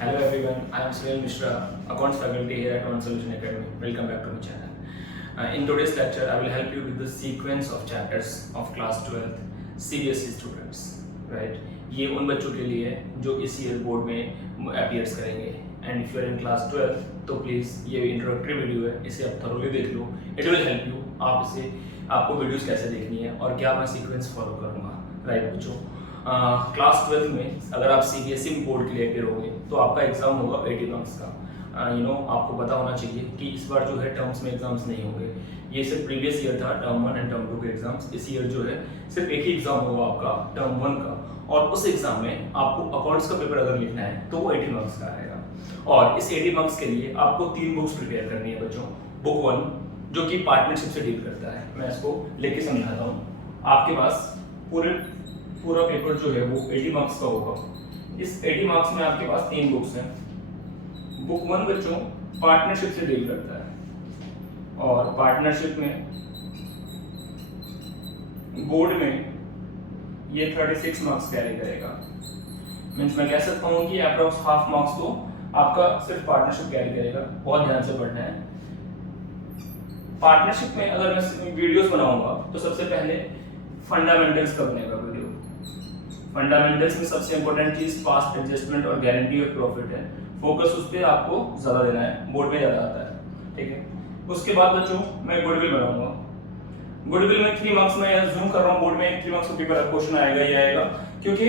Hello everyone, I am Sunil Mishra, Accounts faculty here at One Solution Academy. Welcome back to my channel. In today's lecture, I will help you with the sequence of chapters of class 12th CBSE students. Right? ये उन बच्चों के लिए है जो इस year board में appears करेंगे. And if you are in class 12 तो प्लीज़ ये इंट्रोडक्टरी वीडियो है, इसे आप थोरोली देख लो. It will help you. आपको वीडियोस कैसे देखनी है और क्या मैं सीक्वेंस फॉलो करूँगा. राइट बच्चों, क्लास 12 में अगर आप CBSE बोर्ड के लिए अपेयर होंगे तो आपका एग्जाम होगा 80 मार्क्स का. आपको पता होना चाहिए कि इस बार जो है टर्म्स में एग्जाम्स नहीं होंगे. ये सिर्फ प्रीवियस ईयर था टर्म 1 एंड टर्म 2 के एग्जाम्स. इस ईयर जो है सिर्फ एक ही एग्जाम होगा आपका टर्म 1 का, और उस एग्जाम में आपको अकाउंट्स का पेपर अगर लिखना है तो वो 80 मार्क्स का आएगा. और इस 80 मार्क्स के लिए आपको 3 बुक्स प्रिपेयर करनी है बच्चों. बुक 1 जो कि पार्टनरशिप से डील करता है, मैं इसको लेके समझाता हूँ. आपके पास पूरा पेपर जो है वो 80 मार्क्स का होगा. इस 80 मार्क्स में आपके पास 3 बुक्स हैं. बुक 1 बच्चों पार्टनरशिप से डील करता है, और पार्टनरशिप में बोर्ड में ये 36 मार्क्स कैरी करेगा. मीन्स मैं कह सकता हूँ कि अप्रॉक्स हाफ मार्क्स तो आपका सिर्फ पार्टनरशिप कैरी करेगा. बहुत ध्यान से पढ़ना है. पार्टनरशिप में अगर मैं वीडियोस बनाऊंगा तो सबसे पहले फंडामेंटल्स का बनेगा वीडियो. फंडामेंटल्स में सबसे इंपॉर्टेंट चीज पास्ट एडजस्टमेंट और गारंटी ऑफ प्रॉफिट है. फोकस उस पर आपको ज्यादा देना है, बोर्ड में ज्यादा आता है. ठीक है. उसके बाद बच्चों मैं गुडविल बनाऊंगा. गुडविल में 3 मार्क्स में जूम कर रहा हूँ. बोर्ड में 3 मार्क्स का पेपर क्वेश्चन आएगा ही आएगा, क्योंकि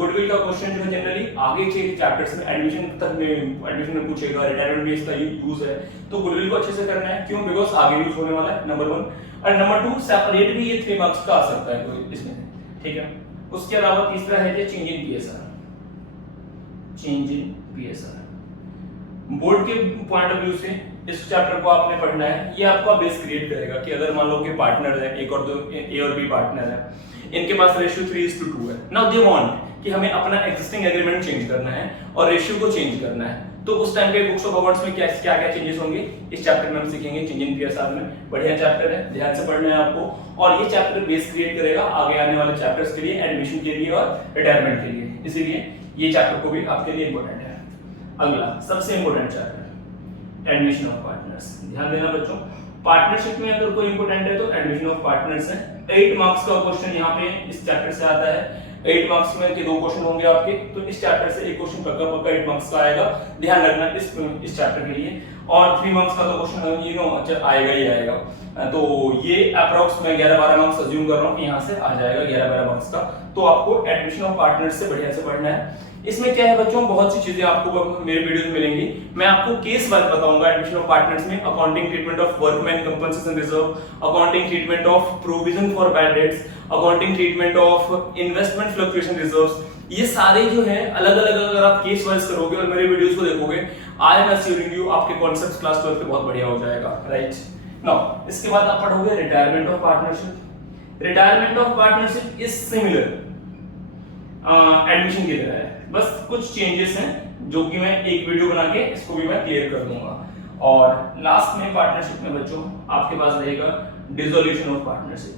गुडविल का क्वेश्चन जो है जनरली आगे के चैप्टर्स में एडमिशन में पूछेगा. रिटायरमेंट भी इसका यूज है, तो गुडविल को अच्छे से करना है. क्यों? बिकॉज आगे यूज होने वाला है, नंबर 1. और नंबर 2 सेपरेट भी ये 3 मार्क्स का आ सकता है कोई इसमें. ठीक है. उसके अलावा तीसरा है कि change in PSR. Change in PSR board के पॉइंट ऑफ व्यू से इस चैप्टर को आपने पढ़ना है. ये आपका बेस क्रिएट करेगा कि अगर मान लो कि पार्टनर है, एक और दो A और B पार्टनर है, इनके पास रेशियो 3:2 है. नाउ दे वांट कि हमें अपना एग्जिस्टिंग एग्रीमेंट चेंज करना है और रेशियो को चेंज करना है. तो उस टाइम पे बुक्स ऑफ अकाउंट्स में क्या क्या चेंजेस होंगे इस चैप्टर में हम सीखेंगे. चेंज इन PSR में बढ़िया चैप्टर है, ध्यान से पढ़ना है आपको. और ये चैप्टर बेस क्रिएट करेगा आगे आने वाले चैप्टर्स के लिए, एडमिशन के लिए और रिटायरमेंट के लिए. इसीलिए ये चैप्टर को भी आपके लिए इंपॉर्टेंट है. अगला सबसे important chapter admission of partners. ध्यान देना बच्चों, पार्टनरशिप में अगर कोई इंपॉर्टेंट है तो एडमिशन ऑफ पार्टनर्स है. 8 मार्क्स का क्वेश्चन यहाँ पे इस चैप्टर से आता है. 8 मार्क्स में के 2 क्वेश्चन होंगे आपके, तो इस चैप्टर से एक क्वेश्चन पक्का 8 मार्क्स का आएगा. ध्यान रखना इस चैप्टर के लिए. और 3 मार्क्स का तो क्वेश्चन आएगा ही आएगा. तो ये अप्रॉक्स मैं 11-12 मार्क्स अज्यूम कर रहा हूँ कि यहाँ से आ जाएगा 11-12 मार्क्स का. तो आपको एडमिशन ऑफ पार्टनर्स से बढ़िया से पढ़ना है. इसमें क्या है बच्चों, बहुत सी चीजें आपको मेरे वीडियोस में मिलेंगी. मैं आपको केस वाइज बताऊंगा एडमिशन ऑफ पार्टनर्स में. Accounting treatment of workman compensation reserve, accounting treatment of provision for bad debts, accounting treatment of investment fluctuation reserves. ये सारे जो है अलग अलग अगर आप केस वाइज करोगे और मेरे वीडियोस को देखोगे, आई एम एश्योरिंग यू आपके कॉन्सेप्ट्स क्लास 12 पे बहुत बढ़िया हो जाएगा. राइट नाउ इसके बाद आप पढ़ोगे retirement of partnership. Retirement of partnership is similar admission की तरह है, बस कुछ चेंजेस हैं जो कि मैं एक वीडियो बना के इसको भी मैं क्लियर कर दूंगा. और लास्ट में पार्टनरशिप में बच्चों आपके पास रहेगा डिसोल्यूशन ऑफ पार्टनरशिप.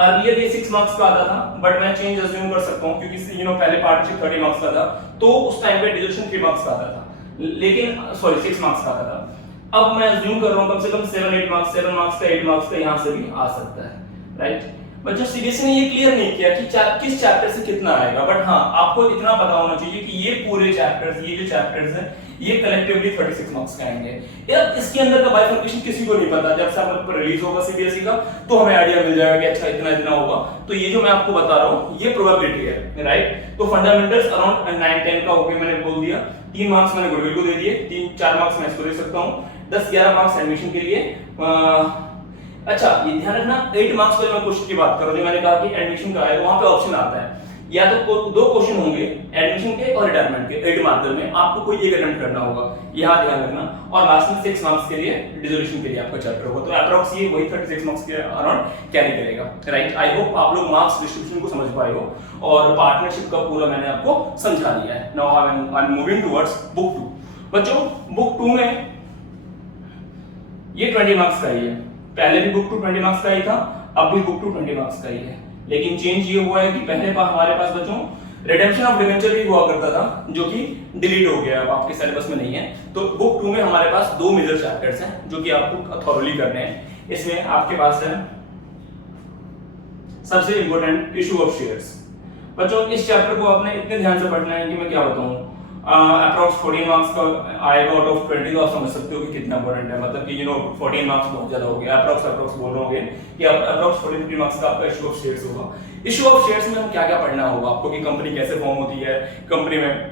अर्लियर ये 6 मार्क्स का आता था, बट मैं चेंज अज्यूम कर सकता हूं क्योंकि पहले पार्टनरशिप 30 मार्क्स का था, तो उस टाइम पे डिसोल्यूशन 3 मार्क्स का आता था, लेकिन 6 मार्क्स का आता था. अब मैं अज्यूम कर रहा हूं कम से कम 7 मार्क्स का 8 मार्क्स का यहां से भी आ सकता है. राइट. बच्चों सीबीएसई ने ये क्लियर नहीं किया कि किस चैप्टर से कितना आएगा, बट हाँ आपको इतना पता होना चाहिए कि ये पूरे चैप्टर्स, ये जो चैप्टर्स हैं, ये कलेक्टिवली 36 मार्क्स का आएंगे. यार इसके अंदर का बाइफर्केशन किसी को नहीं पता. जब से पर रिलीज होगा सीबीएसई का तो हमें आइडिया मिल जाएगा कि अच्छा इतना इतना होगा. तो ये जो मैं आपको बता रहा हूँ ये प्रोबेबिलिटी है. राइट. तो फंडामेंटल्स अराउंड 9-10 का ओके मैंने बोल दिया. 3 मार्क्स मैंने गुडविल को दे दिए, 3-4 मार्क्स मैं इसको दे सकता हूँ, 10-11 मार्क्स एडमिशन के लिए. अच्छा ये ध्यान रखना 8 मार्क्स पर मैं क्वेश्चन की बात कर रहा हूं. मैंने कहा कि एडमिशन का आएगा, वहां पे ऑप्शन आता है या तो 2 क्वेश्चन होंगे एडमिशन के और रिटायरमेंट के. 8 मार्क्स में आपको कोई एक अटेम्प्ट करना होगा, यहां ध्यान रखना. और लास्ट में 6 मार्क्स के लिए डिसोल्यूशन के लिए आपका चैप्टर होगा. तो अप्रॉक्स ये वही 36 मार्क्स के अराउंड कैरी करेगा. राइट. आई होप आप लोग मार्क्स डिस्ट्रीब्यूशन को समझ पाए हो और पार्टनरशिप का पूरा मैंने आपको समझा दिया है. Now I am moving towards book 2. बच्चों बुक 2 में ये 20 मार्क्स का ही है. पहले भी बुक 2 20 मार्क्स का ही था, अब भी बुक 2 20 मार्क्स का ही है. लेकिन चेंज ये हुआ है कि पहले हमारे पास बच्चों रिडेम्पशन ऑफ डिवेंचर भी हुआ करता था जो कि डिलीट हो गया, अब आपके सिलेबस में नहीं है। तो बुक 2 में हमारे पास 2 मेजर चैप्टर्स हैं जो कि आपको थॉरली करने हैं। इसमें आपके पास है सबसे इंपॉर्टेंट इशू ऑफ शेयर्स। बच्चों इस चैप्टर को आपने इतने ध्यान से पढ़ना है कि मैं क्या बताऊं, अप्रॉक्स 14 मार्क्स का आएगा आउट ऑफ 20, तो आप समझ सकते हो कि कितना इंपॉर्टेंट है। मतलब कि 14 मार्क्स बहुत ज्यादा हो गया, अप्रॉक्स बोल रहे होंगे कि अप्रॉक्स 43 मार्क्स का आपका इशू ऑफ शेयर्स होगा। इशू ऑफ शेयर्स में हम क्या क्या पढ़ना होगा आपको, कि कंपनी कैसे फॉर्म होती है, कंपनी में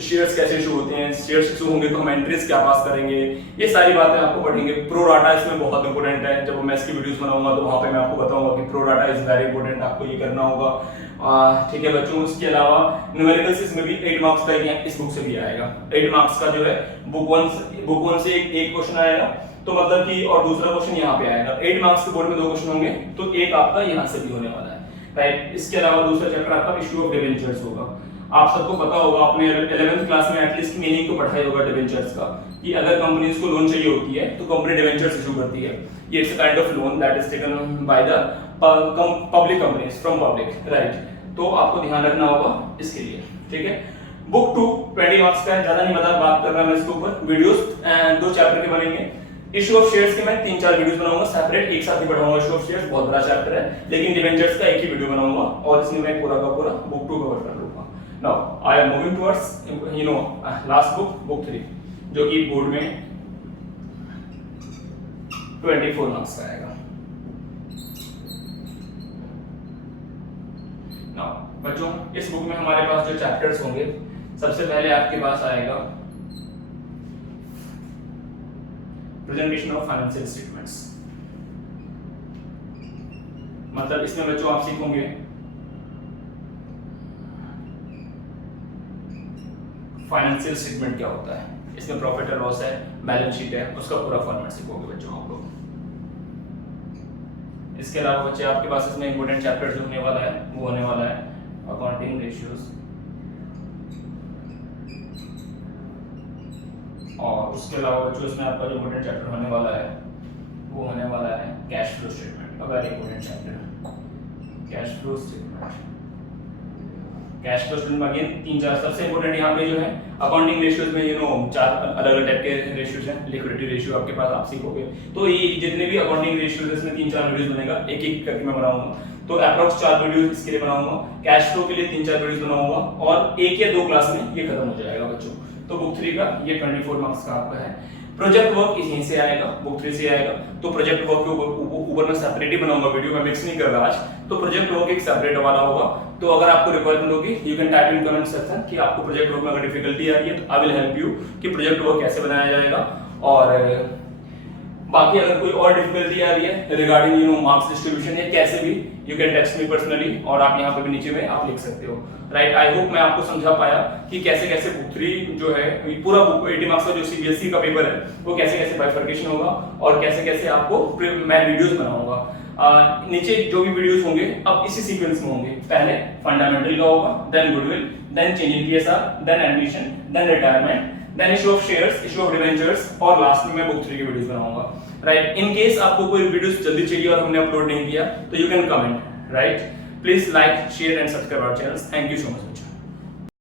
शेयर्स कैसे इशू होते हैं, शेयर्स इशू होंगे तो हम एंट्रीज क्या पास करेंगे, ये सारी बातें आपको पढ़ेंगे। प्रो डाटा इसमें बहुत इंपॉर्टेंट है, जब मैं इसकी वीडियोस बनाऊंगा तो वहां पे मैं आपको बताऊंगा कि pro data is very important, आपको ये करना होगा। ठीक है बच्चों, इसके अलावा न्यूमेरिकल्स इसमें भी 8 मार्क्स का ही इस बुक से भी आएगा। 8 मार्क्स का जो है बुक वन से एक क्वेश्चन आएगा, तो मतलब कि और दूसरा क्वेश्चन यहाँ पे आएगा। 8 मार्क्स के बोर्ड में 2 क्वेश्चन होंगे, तो एक आपका यहाँ से भी होने वाला है, राइट। इसके अलावा दूसरा चैप्टर आपका इशू ऑफ डिवेंचर्स होगा। आप सबको पता होगा, आपने 11th क्लास में एटलीस्ट मीनिंग तो पढ़ा ही होगा डिवेंचर्स का, कि अगर कंपनीज को लोन चाहिए होती है तो कंपनी डिवेंचर्स इशू करती है। ये it's a kind of loan that is taken by the public companies from public, right. तो आपको ध्यान रखना होगा इसके लिए, ठीक है। बुक 2 20 मार्क्स का है, ज्यादा नहीं बात कर रहा मैं इसके ऊपर। वीडियोस 2 चैप्टर के बनेंगे। इशू ऑफ शेयर्स के मैं 3-4 वीडियोस बनाऊंगा सेपरेट, एक साथ ही पढ़ाऊंगा। इशू ऑफ शेयर्स बहुत बड़ा चैप्टर है, लेकिन डिवेंचर्स का एक ही वीडियो बनाऊंगा और इसमें मैं पूरा का पूरा बुक 2 कवर कर लूंगा। Now I am moving towards last book 3, जो कि बोर्ड में 24 मार्क्स का आएगा। नाउ बच्चों इस बुक में हमारे पास जो चैप्टर्स होंगे, सबसे पहले आपके पास आएगा प्रेजेंटेशन ऑफ फाइनेंशियल स्टेटमेंट्स। मतलब इसमें बच्चों आप सीखोगे फाइनेंशियल स्टेटमेंट क्या होता है, इसमें प्रॉफिट और लॉस है, बैलेंस शीट है, उसका पूरा फॉर्मेट सीखोगे बच्चों आप लोग। इसके अलावा बच्चे आपके पास इसमें इंपॉर्टेंट चैप्टर जो होने वाला है वो होने वाला है अकाउंटिंग रेशियोज, और उसके अलावा बच्चों इसमें आपका जो इंपॉर्टेंट चैप्टर होने वाला है वो होने वाला है cash flow statement, a very important chapter cash flow statement. Cash flow statement again 3-4 सबसे इंपॉर्टेंट यहाँ पे जो है अकाउंटिंग रेशियोज में 4 अलग-अलग टाइप के रेशियोज हैं। लिक्विडिटी रेशियो आपके पास आप सीखोगे, तो ये जितने भी अकाउंटिंग रेशियोज है इसमें 3-4 वीडियोस बनेगा, एक-एक करके मैं बनाऊंगा। तो अप्रॉक्स 4 वीडियोस इसके लिए बनाऊंगा, कैश फ्लो के लिए 3-4 वीडियोस बनाऊंगा, और 1 या 2 क्लास में ये खत्म हो जाएगा बच्चों। तो बुक 3 का ये 24 मार्क्स का आपका है। प्रोजेक्ट वर्क यहीं से आएगा, बुक 3 से आएगा। तो प्रोजेक्ट वर्क के ऊपर मैं सेपरेट ही बनाऊंगा वीडियो, मैं मिक्स नहीं कर रहा आज। तो प्रोजेक्ट वर्क एक सेपरेट वाला होगा। तो अगर आपको रिक्वायरमेंट होगी you can type in comment section कि आपको प्रोजेक्ट वर्क में अगर डिफिकल्टी आ रही है तो आई विल हेल्प यू कि प्रोजेक्ट वर्क कैसे बनाया जाएगा। और बाकी अगर कोई और डिफिकल्टी आ रही है रिगार्डिंग मार्क्स डिस्ट्रीब्यूशन या कैसे भी, you can text me personally, और आप यहाँ पे भी नीचे में आप लिख सकते हो, राइट। आई होप मैं आपको समझा पाया कि कैसे कैसे बुक 3 जो है पूरा बुक 80 मार्क्स का जो सीबीएसई का पेपर है वो कैसे कैसे बाइफर्केशन होगा और कैसे कैसे आपको मैं वीडियोस बनाऊंगा। नीचे जो भी वीडियोस होंगे अब इसी सीक्वेंस में होंगे, पहले फंडामेंटल का होगा, then goodwill, then change in PSR, then admission, then retirement, then issue of shares, issue of debentures, और लास्ट में मैं बुक 3 की वीडियोस बनाऊंगा, राइट। इन केस आपको कोई वीडियोस जल्दी चाहिए और हमने अपलोड नहीं किया तो you can comment, right. Please like, share and subscribe our channel. Thank you so much.